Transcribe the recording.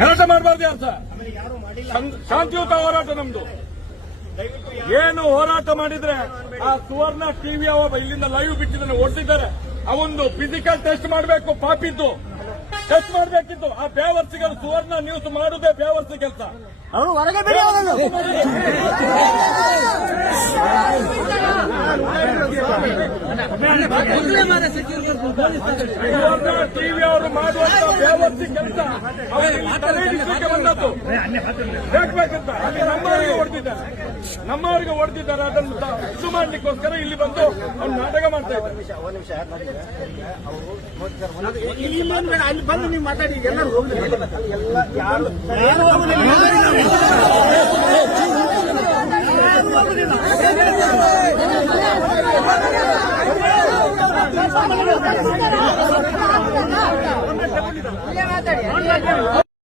ಗಲಾಟೆ ಮಾಡಬಾರ್ದು ಅಂತ ಶಾಂತಿಯುತ ಹೋರಾಟ ನಮ್ದು. ಏನು ಹೋರಾಟ ಮಾಡಿದ್ರೆ ಆ ಸುವರ್ಣ ಟಿವಿ ಅವ ಇಲ್ಲಿಂದ ಲೈವ್ ಬಿಟ್ಟಿದ್ದಾನೆ ಓಡಿಸಿದ್ದಾರೆ ಅವೊಂದು ಫಿಸಿಕಲ್ ಟೆಸ್ಟ್ ಮಾಡಬೇಕು ಪಾಪಿದ್ದು. ಟೆಸ್ಟ್ ಮಾಡಬೇಕಿತ್ತು. ಆ ಬೇವರ್ಸಿಗಳು ಸುವರ್ಣ ನ್ಯೂಸ್ ಮಾಡುದೇ ಬೇವರ್ಸಿ ಕೆಲಸ. ಸುವರ್ಣ ಟಿವಿ ಅವರು ಮಾಡುವಂತ ಬೇವರ್ಸಿ ಕೆಲಸ? ತಲೆಗಿಸಲಿಕ್ಕೆ ಬಂದದ್ದು. ಬೇಕಬೇಕಂತ ಅಲ್ಲಿ ನಮ್ಮವರಿಗೆ ಹೊಡೆದಿದ್ದಾರೆ. ನಮ್ಮವರಿಗೆ ಹೊಡೆದಿದ್ದಾರೆ, ಅದನ್ನು ಇದು ಮಾಡ್ಲಿಕ್ಕೋಸ್ಕರ ಇಲ್ಲಿ ಬಂದು ಅವ್ರು ನಾಟಕ ಮಾಡ್ತಾ ಇದ್ದಾರೆ. ಅಲ್ಲಿ ಬಂದು ನೀವು ಮಾತಾಡಿ, ಎಲ್ಲರೂ ಹೋಗ್ಲಿ. 再联系一下